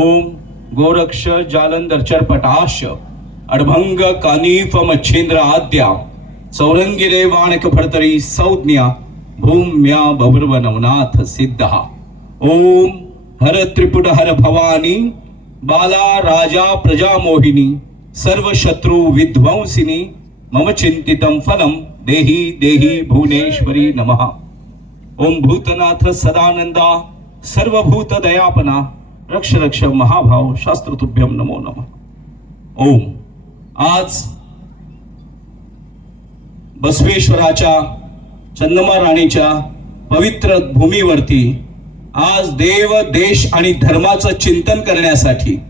ओम गोरक्ष जालंधर चरपटाश अडभंग कानीफ मच्छेंद्र आद्या चौरंगिरे वाणक भरतरी संज्ञा भूम्या बभर्व नवनाथ सिद्ध। ओम हर त्रिपुट हर भवानी बाला राजा प्रजा मोहिनी सर्व शत्रु विध्वंसिनी मम चिंतितं फलं देही देही भुवनेश्वरी नमः। ओम भूतनाथ सदानंदा सर्वभूत दयापना रक्ष रक्ष महाभाव शास्त्र तुभ्यम नमो नमः। ओम। आज बसवेश्वराच्या चंदमा राणीच्या पवित्र भूमीवरती आज देव देश आणि धर्माचं चिंतन करण्यासाठी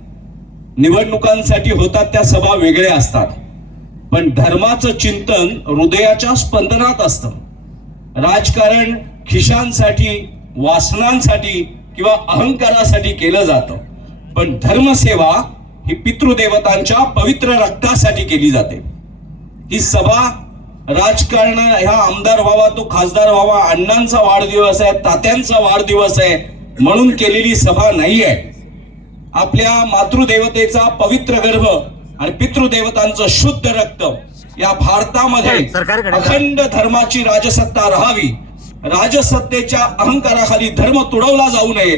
निवडणुकांसाठी होतात त्या सभा वेगळ्या असतात. पण धर्माचं चिंतन हृदयाच्या स्पंदनात असतं. राजकारण खिशांसाठी वासनांसाठी किंवा अहंकारासाठी केलं जातं. पण धर्मसेवा ही पितृदेवतांच्या पवित्र रक्तासाठी केली जाते. ही सभा राजकारण ह्या आमदार व्हावा तो खासदार व्हावा अण्णांचा वाढदिवस आहे तात्यांचा वाढदिवस आहे म्हणून केलेली सभा नाही आहे. आपल्या मातृदेवतेचा पवित्र गर्भ आणि पितृदेवतांचं शुद्ध रक्त या भारतामध्ये? अखंड धर्माची राजसत्ता राहावी. राजसत्तेच्या अहंकाराखाली धर्म तुडवला जाऊ नये.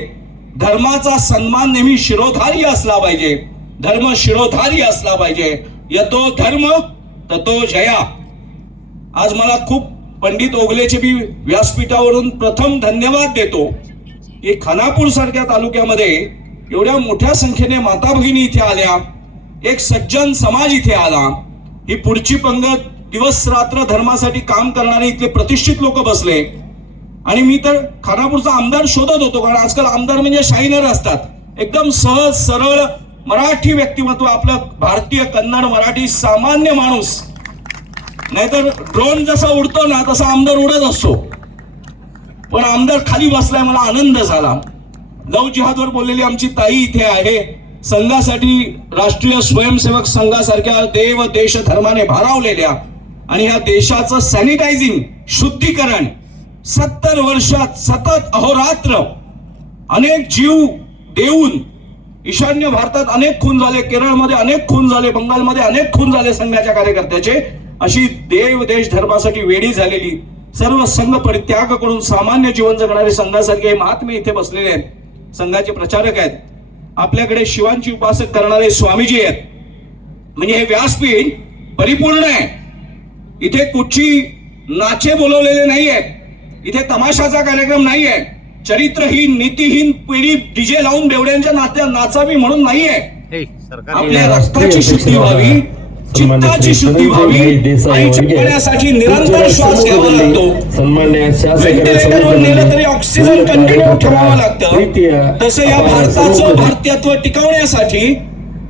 धर्माचा सन्मान नेहमी शिरोधारी असला पाहिजे. धर्म शिरोधारी असला पाहिजे. यतो धर्म ततो जया. आज मला खूप पंडित ओगलेचे बी व्यासपीठावरून प्रथम धन्यवाद देतो की खानापूर सारख्या तालुक्यामध्ये एवढ्या मोठ्या संख्येने माता भगिनी इथे आल्या. एक सज्जन समाज इथे आला. ही पुढची पंगत दिवस रात्र धर्मासाठी काम करणारे इथले प्रतिष्ठित लोक बसले. आणि मी तर खानापूरचा आमदार शोधत होतो कारण आजकाल आमदार म्हणजे शाईनर असतात. एकदम सहज सरळ मराठी व्यक्तिमत्व आपलं भारतीय कन्नड मराठी सामान्य माणूस. नाहीतर ड्रोन जसा उडतो ना तसा आमदार उडत असतो. पण आमदार खाली बसलाय मला आनंद झाला. लव जिहादवर बोललेली आमची ताई इथे आहे. संघासाठी राष्ट्रीय स्वयंसेवक संघासारख्या देव देश धर्माने भारावलेल्या आणि ह्या देशाचं सॅनिटायझिंग शुद्धीकरण सत्तर वर्षात सतत अहोरात्र अनेक जीव देऊन ईशान्य भारतात अनेक खून झाले केरळमध्ये अनेक खून झाले बंगालमध्ये अनेक खून झाले संघाच्या कार्यकर्त्याचे. अशी देव देश धर्मासाठी वेडी झालेली सर्व संघ परित्याग करून सामान्य जीवन जगणारे संघासारखे हे महात्मे इथे बसलेले आहेत. संघाचे प्रचारक आहेत. आपल्याकडे शिवांची उपासक करणारे स्वामीजी आहेत. म्हणजे हे व्यासपीठ परिपूर्ण आहे. इथे कुठची नाचे बोलवलेले नाही आहेत इथे तमाशाचा कार्यक्रम नाही आहे चरित्रहीन नीतिहीन पिढी डीजे लावून बेवड्यांच्या नात्या नाचावी म्हणून नाही आहे हे, सरकार आपल्या रक्ताची शुद्धी व्हावी चित्ताची शुद्धी व्हावी पाण्यासाठी निरंतर श्वास घ्यावा लागतो. व्हेंटिलेटरवर नेलं तरी ऑक्सिजन कंटिन्यू ठेवावं लागतं. तसं या भारताचं भारतीयत्व टिकवण्यासाठी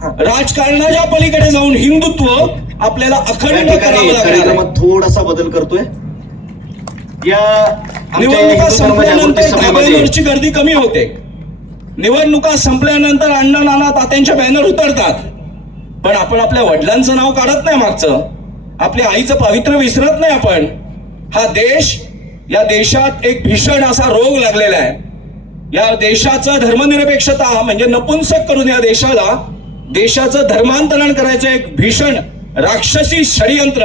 राजकारणाच्या पलीकडे जाऊन हिंदुत्व आपल्याला अखंड करावं लागणार थोडासा बदल करतोय. या निवडणुका संपल्यानंतर धाब्यांवरची गर्दी कमी होते. निवडणुका संपल्यानंतर अण्णा नाना तात्यांच्या बॅनर उतरतात. पण आपण आपल्या वडिलांचं नाव काढत नाही मागचं. आपल्या आईचं पावित्र्य विसरत नाही आपण. हा देश या देशात एक भीषण असा रोग लागलेला आहे. या देशाचं धर्मनिरपेक्षता म्हणजे नपुंसक करून या देशाला देशाचं धर्मांतरण करायचं एक भीषण राक्षसी षडयंत्र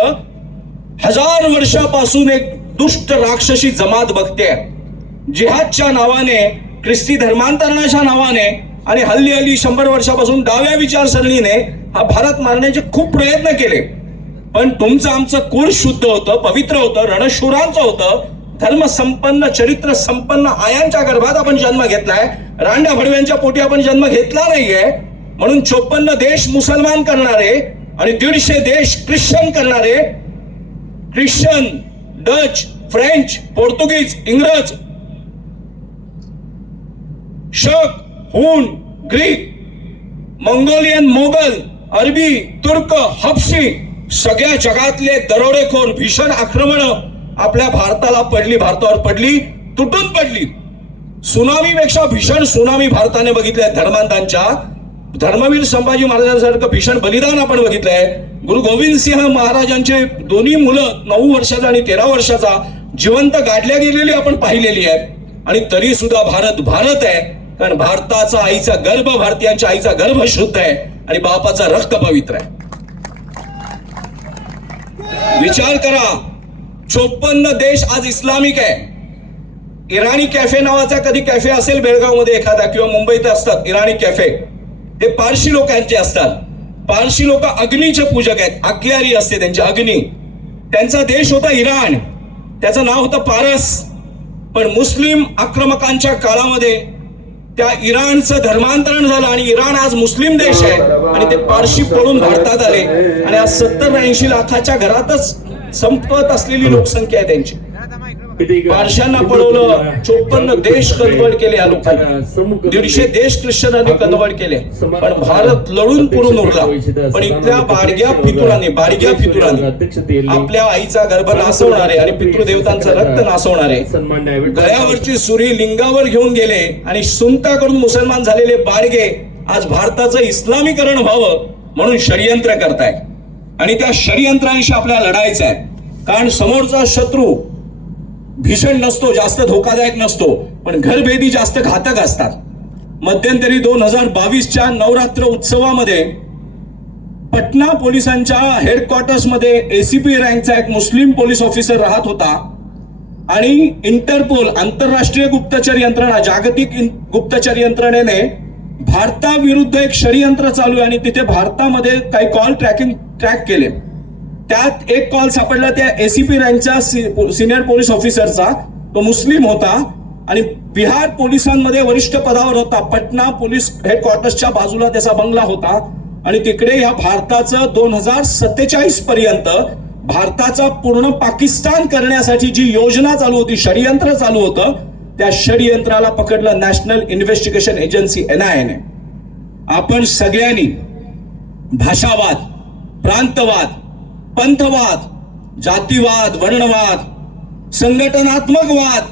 हजार वर्षापासून एक दुष्ट राक्षसी जमात बघते. जिहादच्या नावाने ख्रिस्ती धर्मांतरणाच्या नावाने आणि हल्ली हल्ली शंभर वर्षापासून डाव्या विचारसरणीने हा भारत मारण्याचे खूप प्रयत्न केले. पण तुमचं आमचं कुळ शुद्ध होतं पवित्र होतं रणशूरांचं होतं. धर्म संपन्न चरित्र संपन्न आयांच्या गर्भात आपण जन्म घेतलाय. रांड्या भडव्यांच्या पोटी आपण जन्म घेतला नाहीये. म्हणून चोपन्न देश मुसलमान करणारे आणि दीडशे देश ख्रिश्चन करणारे ख्रिश्चन डच फ्रेंच पोर्तुगीज इंग्रज शक हुन ग्रीक मंगोलियन मोगल अरबी तुर्क हप्सी सगळ्या जगातले दरोडेखोर भीषण आक्रमण आपल्या भारताला पडली भारतावर पडली तुटून पडली. सुनामीपेक्षा भीषण सुनामी भारताने बघितल्या धर्मांतांच्या. धर्मवीर संभाजी महाराजांसारखं भीषण बलिदान आपण बघितलंय. गुरु गोविंद सिंह महाराजांचे दोन्ही मुलं नऊ वर्षाचा आणि तेरा वर्षाचा जिवंत गाडल्या गेलेली आपण पाहिलेली आहे. आणि तरी सुद्धा भारत भारत आहे. कारण भारताचा आईचा गर्भ भारतीयांच्या आईचा गर्भ शुद्ध आहे. आणि बापाचा रक्त पवित्र आहे. विचार करा. चोपन्न देश आज इस्लामिक आहे. इराणी कॅफे नावाचा कधी कॅफे असेल बेळगावमध्ये एखादा किंवा मुंबईत असतात. इराणी कॅफे. ते पारशी लोकांचे असतात. पारशी लोक अग्नीचे पूजक आहेत. आग्यारी असते त्यांची अग्नी. त्यांचा देश होता इराण. त्याचं नाव होतं पारस. पण मुस्लिम आक्रमकांच्या काळामध्ये त्या इराणचं धर्मांतरण झालं आणि इराण आज मुस्लिम देश आहे. आणि ते पारशी पळून भारतात आले. आणि आज सत्तर ऐंशी लाखाच्या घरातच संपत असलेली लोकसंख्या आहे त्यांची. पारशांना पळवलं चोपन्न देश कन्वर्ट केले या लोकांनी. दीडशे देश ख्रिश्चनांनी कन्वर्ट केले. पण भारत लढून पुरून उरला पण इथल्या बाडग्या फितुरांनी बाडग्या फितुरांनी आपल्या आईचा गर्भ नासवणारे आणि पितृदेवतांचं रक्त नासवणारे गळ्यावरची सुरी लिंगावर घेऊन गेले आणि सुनताकडून मुसलमान झालेले बाडगे आज भारताचं इस्लामीकरण व्हावं म्हणून षडयंत्र करताय आणि त्या षडयंत्रांशी आपल्याला लढायचं आहे कारण समोरचा शत्रू भीषण नसतो जास्त धोकादायक नसतो पण घरभेदी जास्त घातक असतात. मध्यंतरी दोन हजार बावीसच्या नवरात्र उत्सवामध्ये पटना पोलिसांच्या हेडक्वार्टर्समध्ये एसीपी रँकचा एक मुस्लिम पोलीस ऑफिसर राहत होता आणि इंटरपोल आंतरराष्ट्रीय गुप्तचर यंत्रणा जागतिक गुप्तचर यंत्रणेने भारताविरुद्ध एक षडयंत्र चालू आहे आणि तिथे भारतामध्ये काही कॉल ट्रॅकिंग ट्रॅक केले. त्यात एक कॉल सापडला त्या एसीपी रँकच्या सिनियर पोलीस ऑफिसरचा तो मुस्लिम होता आणि बिहार पोलिसांमध्ये वरिष्ठ पदावर होता. पटना पोलीस हेडक्वार्टर्सच्या बाजूला त्याचा बंगला होता. आणि तिकडे ह्या भारताचं दोन हजार सत्तेचाळीस पर्यंत भारताचा पूर्ण पाकिस्तान करण्यासाठी जी योजना चालू होती षडयंत्र चालू होतं त्या षडयंत्राला पकडलं नॅशनल इन्व्हेस्टिगेशन एजन्सी एनआयएने आपण सगळ्यांनी भाषावाद प्रांतवाद पंथवाद जातीवाद वर्णवाद संघटनात्मक वाद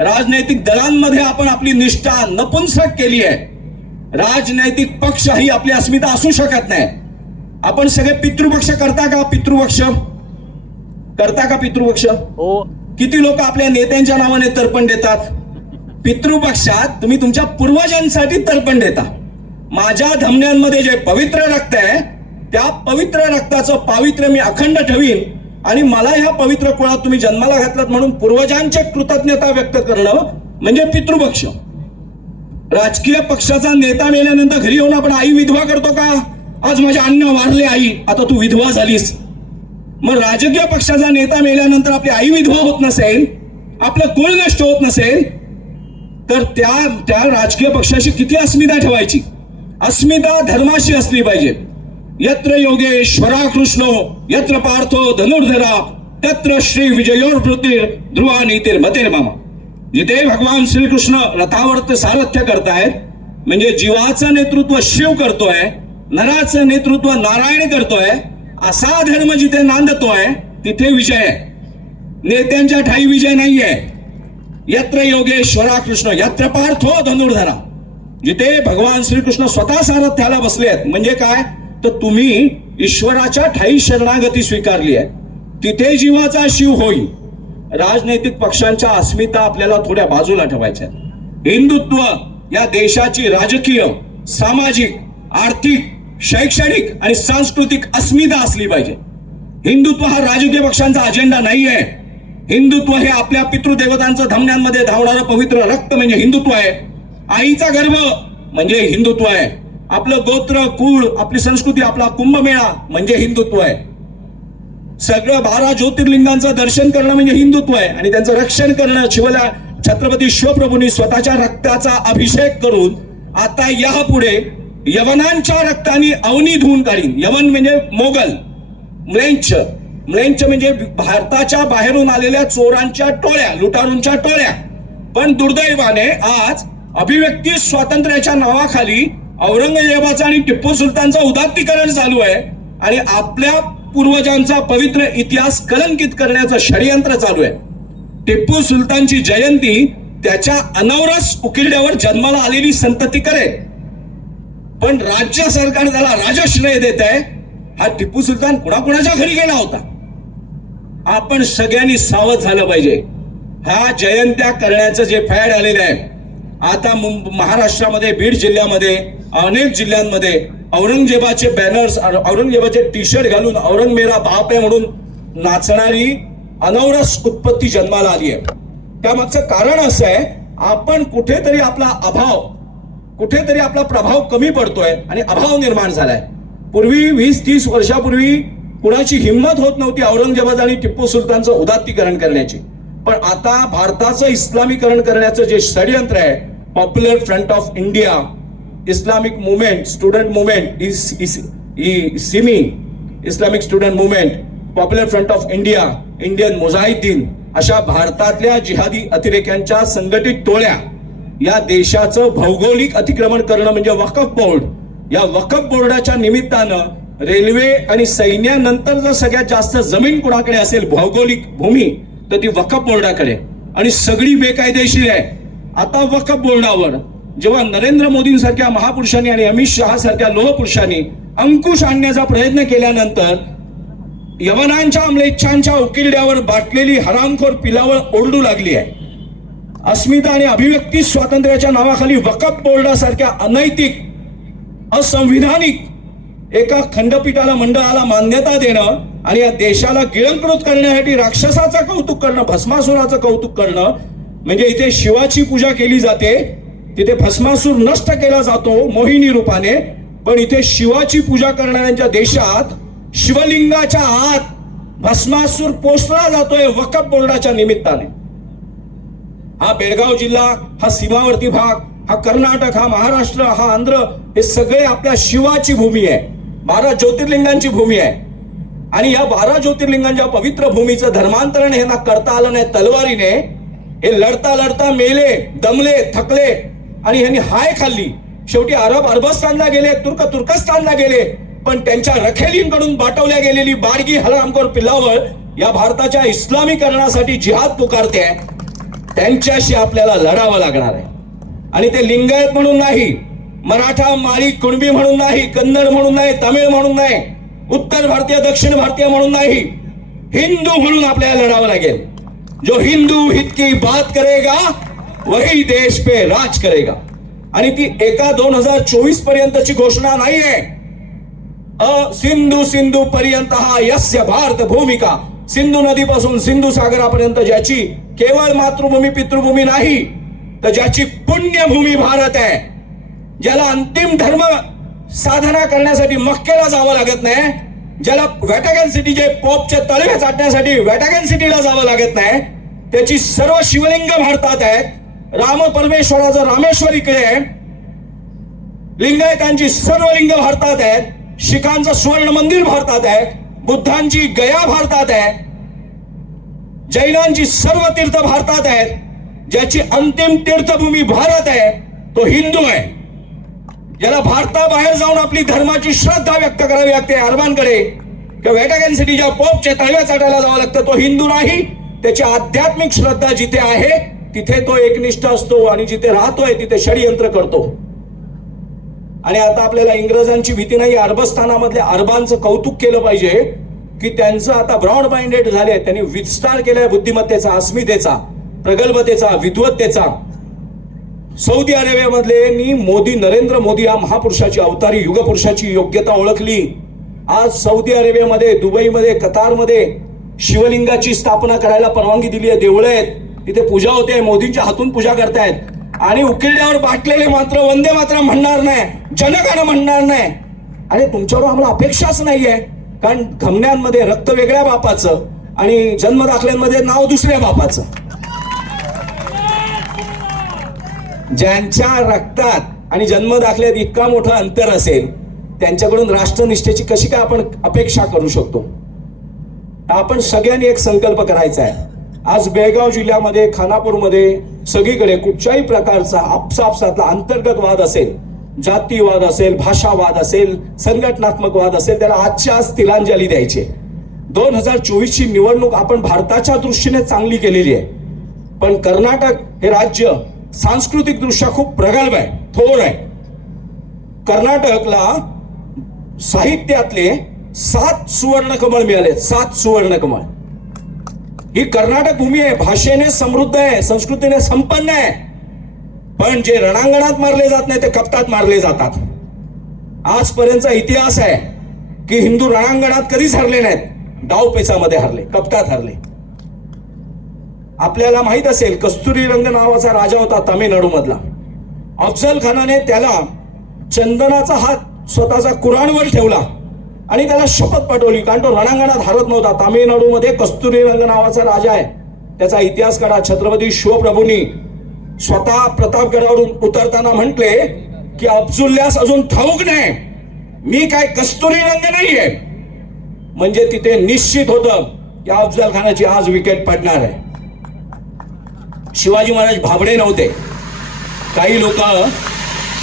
राजनैतिक दलांमध्ये आपण आपली निष्ठा नपुंसक केली आहे. राजनैतिक पक्ष ही आपली अस्मिता असू शकत नाही. आपण सगळे पितृपक्ष करता का पितृपक्ष? करता का पितृपक्ष? हो. किती लोक आपल्या नेत्यांच्या नावाने तर्पण देतात? पितृपक्षात तुम्ही तुमच्या पूर्वजांसाठी तर्पण देता. माझ्या धमन्यांमध्ये जे पवित्र रक्त आहे त्या पवित्र रक्ताचं पावित्र्य मी अखंड ठेवीन आणि मला ह्या पवित्र कुळात तुम्ही जन्माला घातलात म्हणून पूर्वजांच्या कृतज्ञता व्यक्त करणं म्हणजे पितृपक्ष. राजकीय पक्षाचा नेता मेल्यानंतर घरी येऊन आपण आई विधवा करतो का? आज माझे अन्न वारले आई आता तू विधवा झालीस. मग राजकीय पक्षाचा नेता मेल्यानंतर आपली आई विधवा होत नसेल आपलं कुळ नष्ट होत नसेल तर त्या त्या राजकीय पक्षाशी किती अस्मिता ठेवायची? अस्मिता धर्माशी असली पाहिजे. यत्र योगेश्वरा कृष्णो यत्र पार्थो धनुर्धरा तत्र श्री विजयोर ध्रुवा नीतीर मतेर मामा जिथे भगवान श्रीकृष्ण रथावर सारथ्य करतायत म्हणजे जीवाचं नेतृत्व शिव करतोय नराचं नेतृत्व नारायण करतोय असा धर्म जिथे नांदतोय तिथे विजय आहे. नेत्यांच्या ठाई विजय नाहीये. यत्र योगेश्वरा कृष्ण यत्र पार्थो धनुर्धरा. जिथे भगवान श्रीकृष्ण स्वतः सारथ्याला बसले आहेत म्हणजे काय? तर तुम्ही ईश्वराच्या ठाई शरणागती स्वीकारली आहे. तिथे जीवाचा शिव होईल. राजनैतिक पक्षांच्या अस्मिता आपल्याला थोड्या बाजूला ठेवायच्या हिंदुत्व या देशाची राजकीय सामाजिक आर्थिक शैक्षणिक आणि सांस्कृतिक अस्मिता असली पाहिजे. हिंदुत्व हा राजकीय पक्षांचा अजेंडा नाही आहे हिंदुत्व हे आपल्या पितृदेवतांचं धमन्यांमध्ये धावणारं पवित्र रक्त म्हणजे हिंदुत्व आहे. आईचा गर्भ म्हणजे हिंदुत्व आहे. आपलं गोत्र कुळ आपली संस्कृती आपला कुंभमेळा म्हणजे हिंदुत्व आहे. सगळं बारा ज्योतिर्लिंगांचं दर्शन करणं म्हणजे हिंदुत्व आहे. आणि त्यांचं रक्षण करणं शिवला छत्रपती शिवप्रभूंनी स्वतःच्या रक्ताचा अभिषेक करून आता यापुढे यवनांच्या रक्ताने अवनी धुवून काढीन. यवन म्हणजे मोगल म्लेंच. म्लेंच म्हणजे भारताच्या बाहेरून आलेल्या चोरांच्या टोळ्या लुटारूंच्या टोळ्या. पण दुर्दैवाने आज अभिव्यक्ती स्वातंत्र्याच्या नावाखाली औरंगजेबाचा आणि टिप्पू सुलतानचं उदात्तीकरण चालू आहे आणि आपल्या पूर्वजांचा पवित्र इतिहास कलंकित करण्याचं षडयंत्र चालू आहे. टिप्पू सुलतानची जयंती त्याच्या अनावरस उकिरड्यावर जन्माला आलेली संतती करेल पण राज्य सरकार त्याला राजश्रय देत आहे. हा टिप्पू सुलतान कुणाकुणाच्या घरी गेला होता? आपण सगळ्यांनी सावध झालं पाहिजे. ह्या जयंत्या करण्याचं जे फॅड आलेलं आहे आता महाराष्ट्रामध्ये बीड जिल्ह्यामध्ये अनेक जिल्ह्यांमध्ये औरंगजेबाचे बॅनर्स औरंगजेबाचे टी शर्ट घालून औरंग मेरा बाप आहे म्हणून नाचणारी अनवरस उत्पत्ती जन्माला आली आहे. त्यामागचं कारण असं आहे आपण कुठेतरी आपला अभाव कुठेतरी आपला प्रभाव कमी पडतोय आणि अभाव निर्माण झालाय. पूर्वी वीस तीस वर्षापूर्वी कुणाची हिंमत होत नव्हती औरंगजेबाज आणि टिप्पू सुलतानचं उदात्तीकरण करण्याची. पण आता भारताचं इस्लामीकरण करण्याचं जे षडयंत्र आहे Popular Front of India Islamic Movement Student Movement SIMI Islamic Student Movement Popular Front of India Indian Mujahideen अशा भारतातल्या जिहादी अतिरेक्यांच्या संघटित टोळ्या या देशाचं भौगोलिक अतिक्रमण करणं म्हणजे वकफ बोर्ड या वकफ बोर्डाच्या निमित्तानं रेल्वे आणि सैन्यानंतर जर सगळ्यात जास्त जमीन कुणाकडे असेल भौगोलिक भूमी तर ती वकफ बोर्डाकडे. आणि सगळी बेकायदेशीर आहे. आता वक्फ बोर्डावर जेव्हा नरेंद्र मोदींसारख्या महापुरुषांनी आणि अमित शहा सारख्या लोहपुरुषांनी अंकुश आणण्याचा प्रयत्न केल्यानंतर यवनांच्या अमलेच्छांच्या उकिरड्यावर बाटलेली हरामखोर पिलावळ ओरडू लागली आहे. अस्मिता आणि अभिव्यक्ती स्वातंत्र्याच्या नावाखाली वकफ बोर्डासारख्या अनैतिक असंविधानिक एका खंडपीठाला मंडळाला मान्यता देणं आणि या देशाला गिळंकृत करण्यासाठी राक्षसाचं कौतुक करणं भस्मासुराचं कौतुक करणं म्हणजे इथे शिवाची पूजा केली जाते तिथे भस्मासूर नष्ट केला जातो मोहिनी रूपाने पण इथे शिवाची पूजा करणाऱ्यांच्या देशात शिवलिंगाच्या आत भस्मासूर पोचला जातोय वकफ बोर्डाच्या निमित्ताने. हा बेळगाव जिल्हा हा सीमावर्ती भाग हा कर्नाटक हा महाराष्ट्र हा आंध्र हे सगळे आपल्या शिवाची भूमी आहे. बारा ज्योतिर्लिंगांची भूमी आहे. आणि या बारा ज्योतिर्लिंगांच्या पवित्र भूमीचं धर्मांतरण यांना करता आलं नाही तलवारीने हे लढता लढता मेले दमले थकले आणि ह्यांनी हाय खाल्ली. शेवटी अरब अरबस्तानला गेले तुर्क तुर्कस्तानला गेले पण त्यांच्या रखेलींकडून बाटवल्या गेलेली बारगी हरामखोर पिल्लावळ या भारताच्या इस्लामीकरणासाठी जिहाद पुकारते. त्यांच्याशी आपल्याला लढावं लागणार आहे. आणि ते लिंगायत म्हणून नाही मराठा माळी कुणबी म्हणून नाही कन्नड म्हणून नाही तमिळ म्हणून नाही उत्तर भारतीय दक्षिण भारतीय म्हणून नाही हिंदू म्हणून आपल्याला लढावं लागेल. जो हिंदू हित की बात करेगा वही देश पे राज करेगा। आणि ती एका दोन हजार चोवीस पर्यंतची घोषणा नाहीये अ सिंधू सिंधू पर्यंत हा यस्य भारत भूमिका. सिंधू नदीपासून सिंधू सागरापर्यंत ज्याची केवळ मातृभूमी पितृभूमी नाही तर ज्याची पुण्यभूमी भारत आहे. ज्याला अंतिम धर्म साधना करण्यासाठी मक्केला जावं लागत नाही ज्याला व्हॅटिकन सिटी जे पोपचे तळवे चाटण्यासाठी व्हॅटिकन सिटीला जावं लागत नाही त्याची सर्व शिवलिंग भारतात आहेत. राम परमेश्वराचं रामेश्वर इकडे आहे. लिंगायतांची सर्व लिंग भारतात आहेत. शिखांचं सुवर्ण मंदिर भारतात आहे. बुद्धांची गया भारतात आहे. जैनांची सर्व तीर्थ भारतात आहेत. ज्याची अंतिम तीर्थभूमी भारत आहे तो हिंदू आहे. ज्याला भारताबाहेर जाऊन आपली धर्माची श्रद्धा व्यक्त करावी लागते अरबांकडे. किंवा व्हॅटिकन सिटीच्या पोपच्या तळव्या चाटायला जावं लागतं. तो हिंदू नाही त्याची आध्यात्मिक श्रद्धा जिथे आहे तिथे तो एकनिष्ठ असतो आणि जिथे राहतोय तिथे षडयंत्र करतो. आणि आता आपल्याला इंग्रजांची भीती नाही अरबस्थानामधल्या अरबांचं कौतुक केलं पाहिजे की त्यांचं आता ब्रॉड माइंडेड झाले त्यांनी विस्तार केलाय बुद्धिमत्तेचा अस्मितेचा प्रगल्भतेचा विद्वत्तेचा. सौदी अरेबियामधले मोदी नरेंद्र मोदी या महापुरुषाची अवतारी युगपुरुषाची योग्यता ओळखली. आज सौदी अरेबियामध्ये दुबईमध्ये कतारमध्ये शिवलिंगाची स्थापना करायला परवानगी दिली आहे देवळं आहेत. तिथे पूजा होते मोदींच्या हातून पूजा करतायत. आणि उकिरड्यावर बाटलेले मात्र वंदे मात्र म्हणणार नाही जनगण म्हणणार नाही. अरे तुमच्यावर आम्हाला अपेक्षाच नाहीये कारण धमन्यांमध्ये रक्त वेगळ्या बापाचं आणि जन्मदाखल्यांमध्ये नाव दुसऱ्या बापाचं. ज्यांच्या रक्तात आणि जन्मदाखल्यात इतका मोठं अंतर असेल त्यांच्याकडून राष्ट्रनिष्ठेची कशी काय आपण अपेक्षा करू शकतो? आपण सगळ्यांनी एक संकल्प करायचा आहे. आज बेळगाव जिल्ह्यामध्ये खानापूरमध्ये सगळीकडे कुठच्याही प्रकारचा आपसापसातला अंतर्गत वाद असेल जातीवाद असेल भाषावाद असेल संघटनात्मक वाद असेल त्याला आजच्या आज तिलांजली द्यायची दोन हजार चोवीसची निवडणूक आपण भारताच्या दृष्टीने चांगली केलेली आहे. पण कर्नाटक हे राज्य सांस्कृतिक दृष्ट्या खूप प्रगल्भ आहे थोर आहे. कर्नाटकला साहित्यातले सात सुवर्ण कमळ मिळाले सात सुवर्ण कमळ ही कर्नाटक भूमी आहे भाषेने समृद्ध आहे संस्कृतीने संपन्न आहे. पण जे रणांगणात मारले जात नाही ते कप्तात मारले जातात. आजपर्यंतचा इतिहास आहे की हिंदू रणांगणात कधीच हरले नाहीत? डावपेचामध्ये हरले कप्तात हरले. आपल्याला माहीत असेल कस्तुरी रंग नावाचा राजा होता तामिळनाडू मधला अफजल खानाने त्याला चंदनाचा हात स्वतःचा कुराणवर ठेवला आणि त्याला शपथ पाठवली कारण तो रणांगणात हरत नव्हता. तामिळनाडूमध्ये कस्तुरी रंग नावाचा राजा आहे. त्याचा इतिहास काढा. छत्रपती शिवप्रभूंनी स्वतः प्रतापगडावरून उतरताना म्हटले की अफजुल्ल्यास अजून ठाऊक नाही. मी काय कस्तुरी रंग नाहीये. म्हणजे तिथे निश्चित होतं की अफजल खानाची आज विकेट पडणार आहे. शिवाजी महाराज भाबडे नव्हते. काही लोक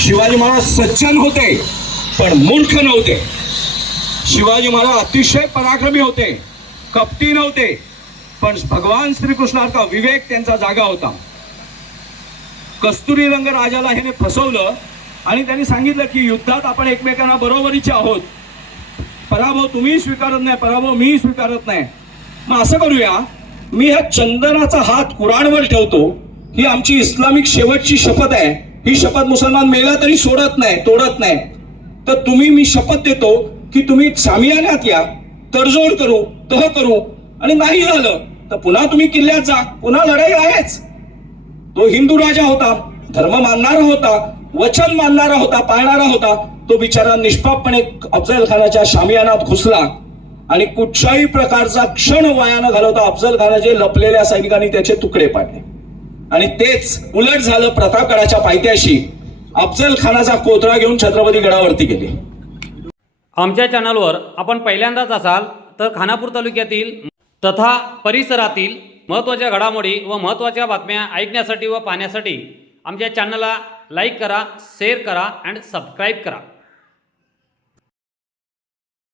शिवाजी महाराज सज्जन होते पण मूर्ख नव्हते. शिवाजी महाराज अतिशय पराक्रमी होते कपटी नव्हते पण भगवान श्रीकृष्णार्थ विवेक त्यांचा जागा होता. कस्तुरी रंग राजाला ह्याने फसवलं आणि त्यांनी सांगितलं की युद्धात आपण एकमेकांना बरोबरीचे आहोत. पराभव तुम्ही स्वीकारत नाही पराभव मी स्वीकारत नाही. मग असं करूया मी ह्या चंदनाचा हात कुराणवर ठेवतो. ही आमची इस्लामिक शेवटची शपथ आहे. ही शपथ मुसलमान मेला तरी सोडत नाही तोडत नाही. तर तुम्ही मी शपथ देतो की तुम्ही सामियानात या. तडजोड करू तह करू. आणि नाही झालं तर पुन्हा तुम्ही किल्ल्यात जा. पुन्हा लढाई आहेच. तो हिंदू राजा होता धर्म मानणारा होता वचन मानणारा होता पाळणारा होता तो बिचारा निष्पापपणे अफजल खानाच्या शामियानात घुसला. आणि कुठच्याही प्रकारचा क्षण वयानं घालवता अफजल खानाचे लपलेल्या सैनिकांनी त्याचे तुकडे पाडले. आणि तेच उलट झालं प्रतापगडाच्या पायथ्याशी अफजल खानाचा कोतळा घेऊन छत्रपती गडावरती गेले. आमच्या चॅनलवर आपण पहिल्यांदाच असाल तर खानापूर तालुक्यातील तथा परिसरातील महत्त्वाच्या घडामोडी व महत्त्वाच्या बातम्या ऐकण्यासाठी व पाहण्यासाठी आमच्या चॅनलला लाईक करा शेअर करा अँड सबस्क्राईब करा.